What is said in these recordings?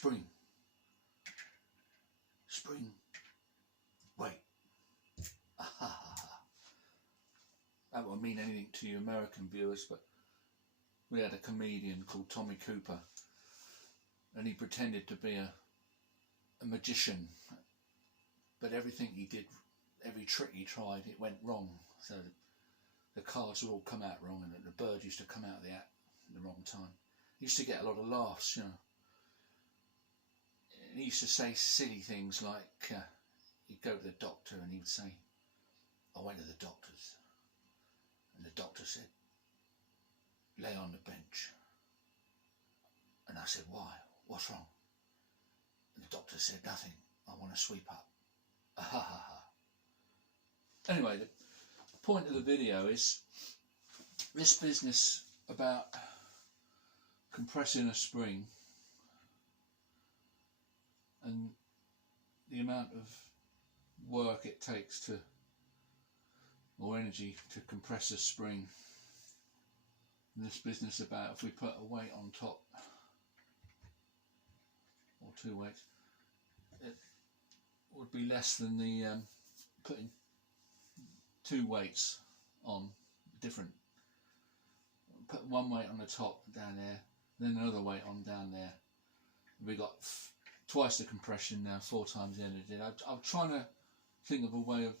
spring. Spring. Wait. That won't mean anything to you American viewers, but we had a comedian called Tommy Cooper, and he pretended to be a magician, but everything he did, every trick he tried, it went wrong. So the cards would all come out wrong, and the bird used to come out of the hat at the wrong time. He used to get a lot of laughs, you know. And he used to say silly things like, he'd go to the doctor and he would say, I went to the doctor's, and the doctor said, lay on the bench. And I said, why? What's wrong? And the doctor said, nothing, I want to sweep up. Anyway, the point of the video is this business about compressing a spring and the amount of work it takes to, or energy to compress a spring. And this business about if we put a weight on top, or two weights, it would be less than the putting two weights on different. Put one weight on the top down there, then another weight on down there. We got twice the compression now, 4 times the energy. I'm trying to think of a way of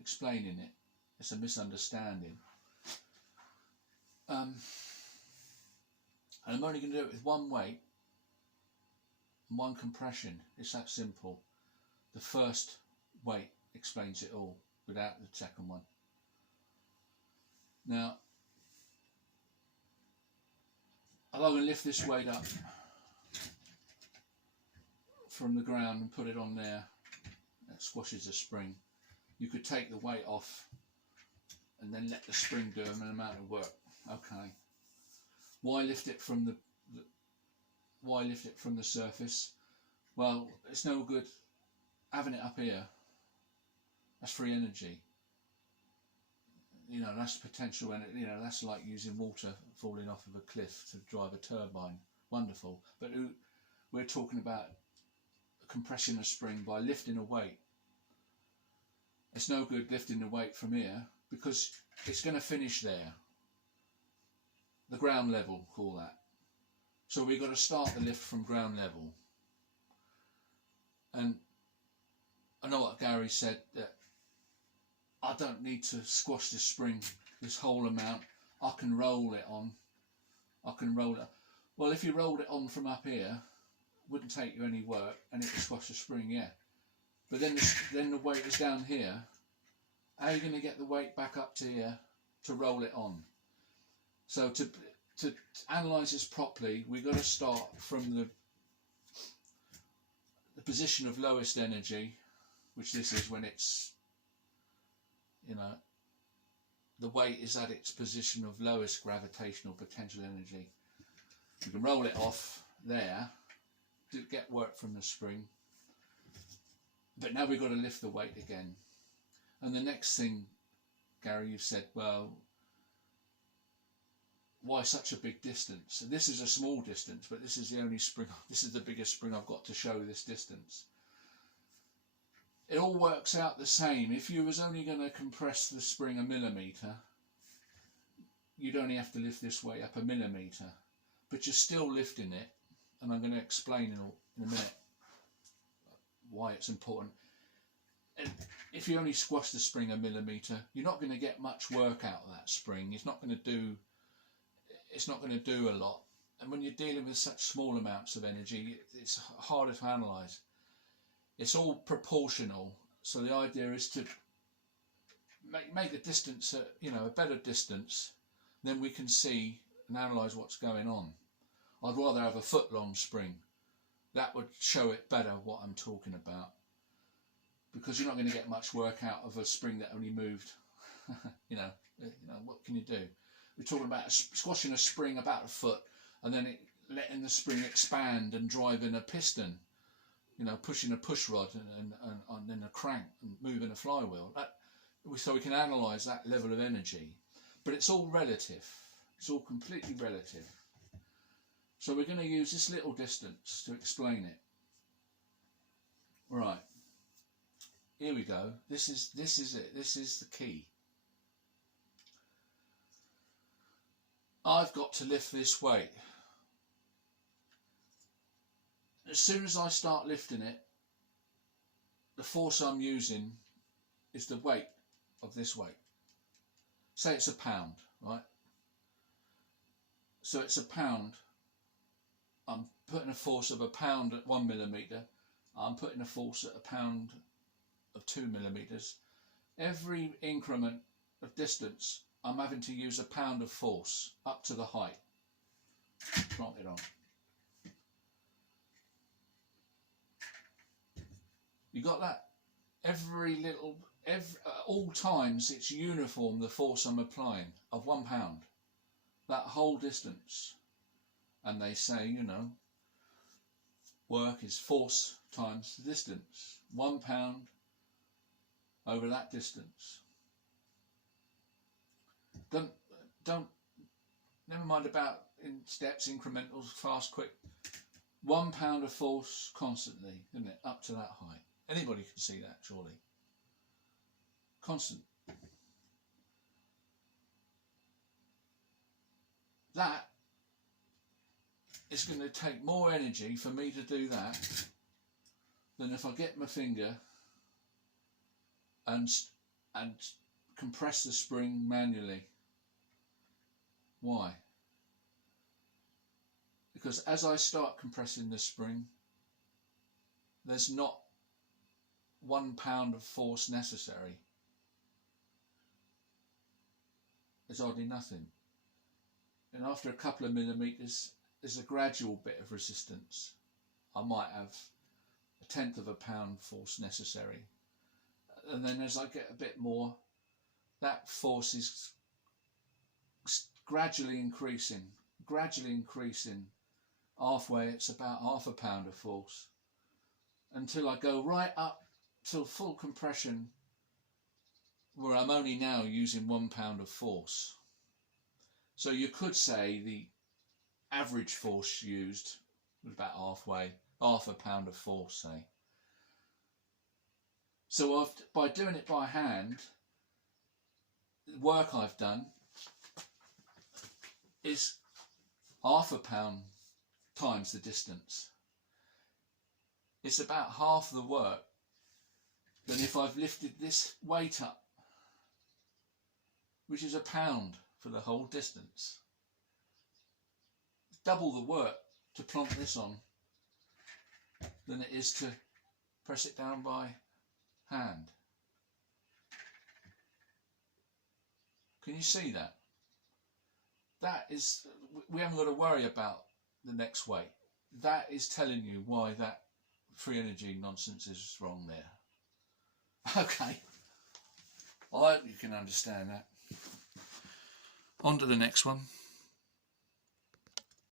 explaining it. It's a misunderstanding. And I'm only going to do it with one weight and one compression. It's that simple. The first weight explains it all without the second one. Now, I'm going to lift this weight up from the ground and put it on there. That squashes the spring. You could take the weight off and then let the spring do an amount of work. Okay. Why lift it from the surface? Well, it's no good having it up here. That's free energy. You know, that's potential, and you know, that's like using water falling off of a cliff to drive a turbine. Wonderful. But we're talking about compressing a spring by lifting a weight. It's no good lifting the weight from here because it's going to finish there. The ground level, call that. So we've got to start the lift from ground level. And I know what Gary said, that I don't need to squash the spring, this whole amount. I can roll it on. I can roll it. Well, if you rolled it on from up here, it wouldn't take you any work and it would squash the spring, yeah. But then the weight is down here. How are you going to get the weight back up to here to roll it on? So to analyse this properly, we've got to start from the position of lowest energy, which this is when it's, you know, the weight is at its position of lowest gravitational potential energy. You can roll it off there to get work from the spring. But now we've got to lift the weight again. And the next thing, Gary, you've said, well, why such a big distance? And this is a small distance, but this is the only spring, this is the biggest spring I've got to show this distance. It all works out the same. If you was only going to compress the spring 1 millimetre, you'd only have to lift this weight up 1 millimetre. But you're still lifting it, and I'm going to explain in a minute why it's important. And if you only squash the spring 1 millimetre, you're not going to get much work out of that spring. It's not going to do a lot. And when you're dealing with such small amounts of energy, it's harder to analyse. It's all proportional. So the idea is to make the distance, a better distance. Then we can see and analyse what's going on. I'd rather have a foot-long spring. That would show it better what I'm talking about. Because you're not going to get much work out of a spring that only moved. What can you do? We're talking about squashing a spring about a foot and then letting the spring expand and driving a piston. Pushing a push rod and then a crank and moving a flywheel. So we can analyse that level of energy. But it's all relative. It's all completely relative. So we're going to use this little distance to explain it. Right, here we go. This is it. This is the key. I've got to lift this weight. As soon as I start lifting it, the force I'm using is the weight of this weight. Say it's £1, right? So it's £1. I'm putting a force of £1 at 1 millimetre. I'm putting a force at £1 of 2 millimetres. Every increment of distance, I'm having to use £1 of force up to the height. Drop it on. You got that? All times it's uniform, the force I'm applying of £1. That whole distance. And they say, you know, work is force times the distance. £1 over that distance. Never mind about in steps, incrementals, fast, quick. £1 of force constantly, isn't it? Up to that height. Anybody can see that, surely. Constant. That is going to take more energy for me to do that than if I get my finger and compress the spring manually. Why? Because as I start compressing the spring, there's not £1 of force necessary. There's hardly nothing. And after a couple of millimetres, there's a gradual bit of resistance. I might have £0.1 of a pound force necessary. And then as I get a bit more, that force is gradually increasing. Halfway, it's about £0.5 of force. Until I go right up till full compression, where I'm only now using £1 of force. So you could say the average force used was about halfway, £0.5 of force, say. So by doing it by hand, the work I've done is £0.5 times the distance. It's about half the work than if I've lifted this weight up, which is £1 for the whole distance. It's double the work to plonk this on than it is to press it down by hand. Can you see that? That is, we haven't got to worry about the next weight. That is telling you why that free energy nonsense is wrong there. Okay, I hope you can understand that. On to the next one.